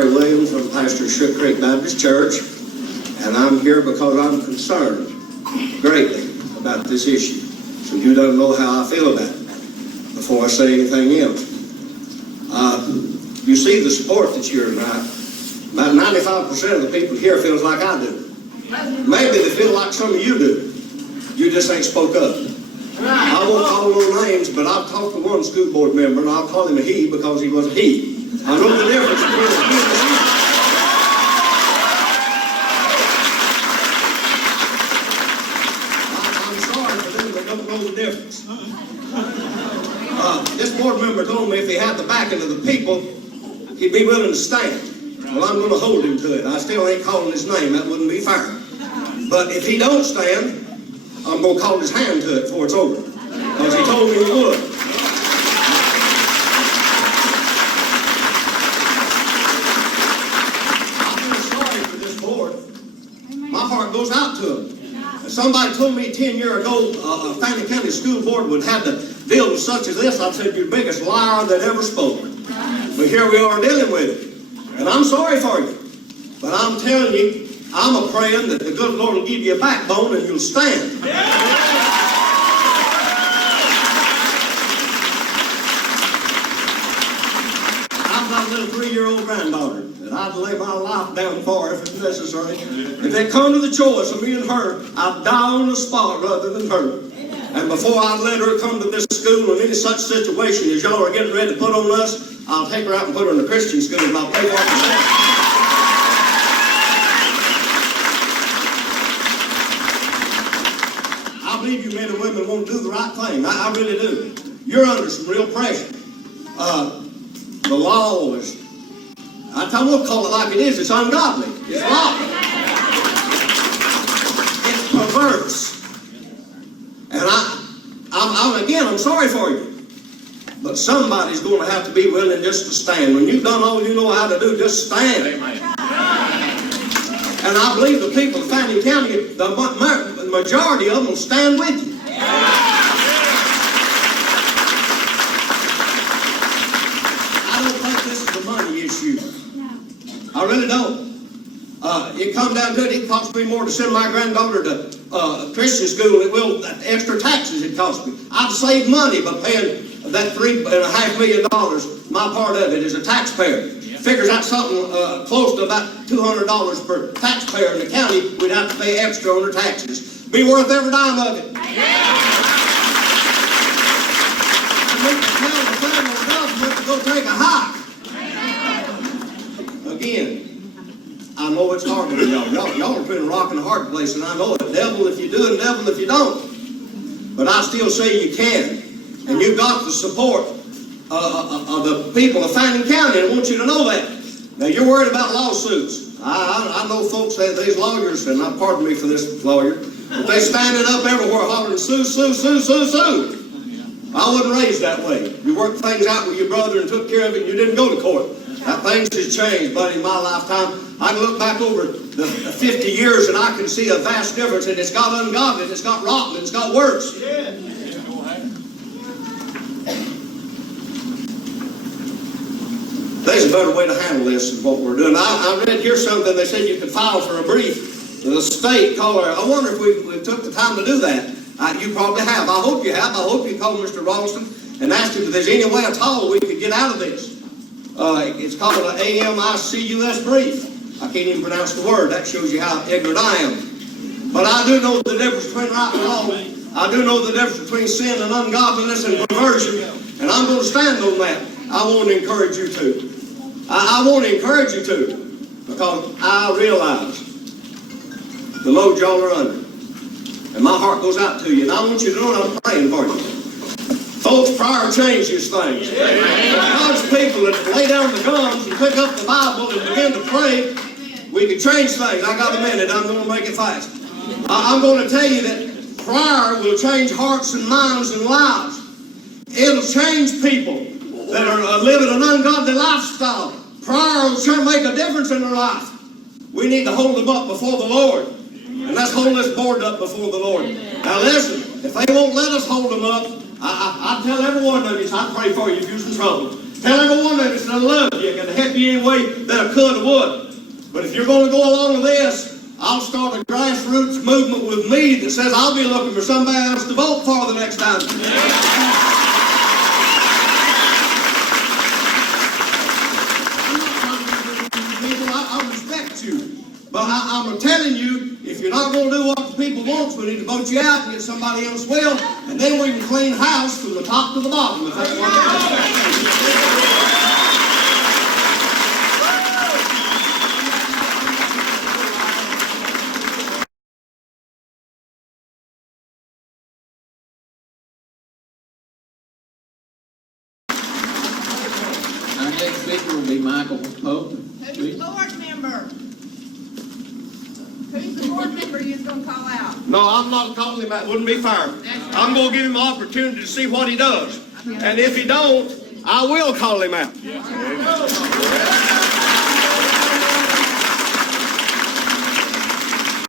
Williams. I'm pastor of Shook Creek Baptist Church, and I'm here because I'm concerned greatly about this issue. So you don't know how I feel about it before I say anything else. You see the support that you're about 95% of the people here feels like I do. Maybe they feel like some of you do. You just ain't spoke up. I won't call no names, but I've talked to one school board member, and I'll call him a he because he was a he. I know the difference between a he and a he. I'm sorry for them that don't know the difference. This board member told me if he had the backing of the people, he'd be willing to stand. Well, I'm going to hold him to it. I still ain't calling his name. That wouldn't be fair. But if he don't stand, I'm going to call his hand to it before it's over. Because he told me he would. I feel sorry for this board. My heart goes out to them. Somebody told me 10 years ago a Fannin County School Board would have to deal with such as this. I said, you're the biggest liar that ever spoke. But here we are dealing with it. And I'm sorry for you. But I'm telling you, I'm a praying that the good Lord will give you a backbone and you'll stand. I've got a little 3-year-old granddaughter that I'd lay my life down for if it's necessary. If they come to the choice of me and her, I'd die on the spot rather than her. And before I'd let her come to this school in any such situation as y'all are getting ready to put on us, I'll take her out and put her in a Christian school and I'll pay for it myself. I believe you men and women want to do the right thing. I really do. You're under some real pressure. The law is, I won't call it like it is, it's ungodly. It's law. It's perverse. And I'm sorry for you. But somebody's going to have to be willing just to stand. When you've done all you know how to do, just stand. Amen. And I believe the people of Fannin County, the majority of them will stand with you. I don't think this is a money issue. I really don't. It comes down to it, it costs me more to send my granddaughter to Christian school than it will extra taxes it costs me. I've saved money by paying that $3.5 million. My part of it is a taxpayer. Figures out something close to about $200 per taxpayer in the county. We'd have to pay extra on their taxes. Be worth every dime of it. And we can tell the federal government to go take a hike. Again, I know it's hard for y'all. Y'all are between a rock and a hard place, and I know it. Devil if you do and devil if you don't. But I still say you can. And you've got the support of the people of Fannin County. I want you to know that. Now, you're worried about lawsuits. I know folks that these lawyers, and pardon me for this lawyer, but they standing up everywhere hollering, sue, sue, sue, sue, sue. I wasn't raised that way. You worked things out with your brother and took care of it, and you didn't go to court. That things has changed, buddy, in my lifetime. I can look back over the 50 years and I can see a vast difference, and it's got ungodly, it's got rotten, it's got worse. Yeah. There's a better way to handle this than what we're doing. I read here something, they said you could file for a brief to the state caller. I wonder if we took the time to do that. You probably have. I hope you have. I hope you called Mr. Ralston and asked him if there's any way at all we could get out of this. It's called an AMICUS brief. I can't even pronounce the word. That shows you how ignorant I am. But I do know the difference between right and wrong. I do know the difference between sin and ungodliness and perversion. And I'm going to stand on that. I want to encourage you to. I want to encourage you to. Because I realize the load y'all are under. And my heart goes out to you. And I want you to know I'm praying for you. Folks, prayer changes things. God's people that lay down the guns and pick up the Bible and begin to pray, we can change things. I got a minute. I'm going to make it fast. I'm going to tell you that prayer will change hearts and minds and lives. It'll change people that are living an ungodly lifestyle. Prayer will make a difference in their life. We need to hold them up before the Lord. And let's hold this board up before the Lord. Now listen, if they won't let us hold them up, I tell every one of you, I pray for you if you're in trouble. Tell every one of us that I love you and to help you any way that I could or would. But if you're going to go along with this, I'll start a grassroots movement with me that says I'll be looking for somebody else to vote for the next time. I respect you. But I'm telling you, if you're not going to do what the people want, we need to vote you out and get somebody else will, and then we can clean house from the top to the bottom. If that's what Our next speaker will be Michael Pope. Who's the board member? Who's the board member you're gonna call out? No, I'm not calling him out. Wouldn't be fair. I'm going to give him an opportunity to see what he does. And if he don't, I will call him out.